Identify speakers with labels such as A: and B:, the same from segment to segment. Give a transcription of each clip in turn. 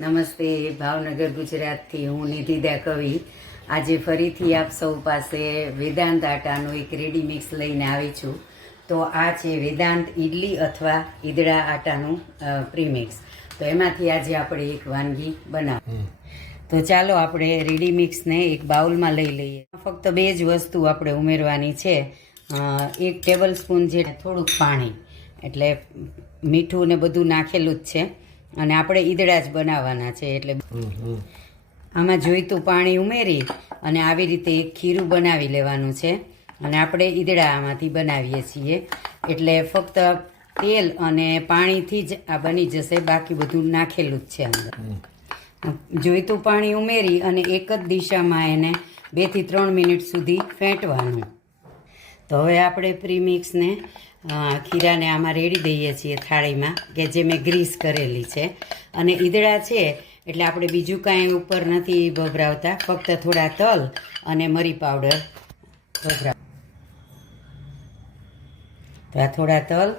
A: નમસ્તે ભાવનગર ગુજરાતથી હું નિધિદા કવિ. આજે ફરીથી આપ સૌ પાસે વેદાંત આટાનું એક રેડી મિક્સ લઈને આવી છું. તો આ છે વેદાંત ઇડલી અથવા ઈદડા આટાનું પ્રીમિક્સ તો એમાંથી આજે આપણે એક વાનગી બનાવ. તો ચાલો આપણે રેડી મિક્સને એક બાઉલમાં લઈ લઈએ. ફક્ત બે જ વસ્તુ આપણે ઉમેરવાની છે. એક ટેબલ સ્પૂન જે થોડુંક પાણી. એટલે મીઠું ને બધું નાખેલું જ છે. અને આપણે ઈદડા જ બનાવવાના છે એટલે આમાં જોઈતું પાણી ઉમેરી અને આવી રીતે એક ખીરું બનાવી લેવાનું છે. અને આપણે ઈદડા આમાંથી બનાવીએ છીએ. એટલે ફક્ત તેલ અને પાણીથી જ આ બની જશે. બાકી બધું નાખેલું જ છે અંદર. જોઈતું પાણી ઉમેરી અને એક જ દિશામાં એને બેથી ત્રણ મિનિટ સુધી ફેંટવાનું. તો હવે આપણે પ્રીમિક્સને ખીરાને આમાં રેડી દઈએ છીએ થાળીમાં, કે જે મેં ગ્રીસ કરેલી છે. અને ઈદડા છે, એટલે આપણે બીજું કાંઈ ઉપર નથી ભભરાવતા. ફક્ત થોડા તલ અને મરી પાવડર ભભરાવ તો આ થોડા તલ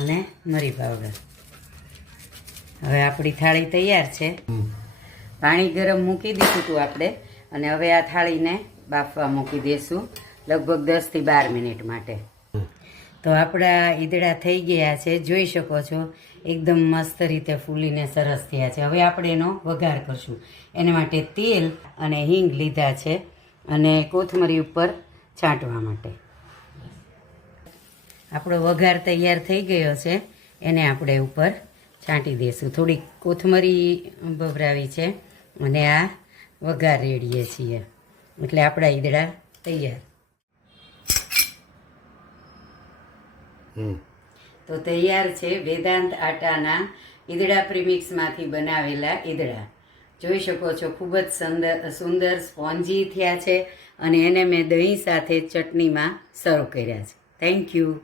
A: અને મરી પાવડર. હવે આપણી થાળી તૈયાર છે. પાણી ગરમ મૂકી દીધું હતું આપણે. અને હવે આ થાળીને બાફવા મૂકી દઈશું લગભગ દસથી બાર મિનિટ માટે. તો આપણા ઈદડા થઈ ગયા છે. જોઈ શકો છો એકદમ મસ્ત રીતે ફૂલીને સરસ થયા છે. હવે આપણે એનો વઘાર કરશું. એના માટે તેલ અને હિંગ લીધા છે અને કોથમરી ઉપર છાંટવા માટે. આપણો વઘાર તૈયાર થઈ ગયો છે. એને આપણે ઉપર છાંટી દઈશું થોડી કોથમરી ભભરાવી છે અને આ વઘાર રેડીએ છીએ. એટલે આપણા ઈદડા તૈયાર. તો તૈયાર છે વેદાંત આટાના ઈદડા પ્રીમિક્સમાંથી બનાવેલા ઈદડા. જોઈ શકો છો, ખૂબ જ સુંદર સુંદર સ્પોન્જી થયા છે અને એને મેં દહીં સાથે ચટણીમાં સર્વ કર્યા છે. Thank you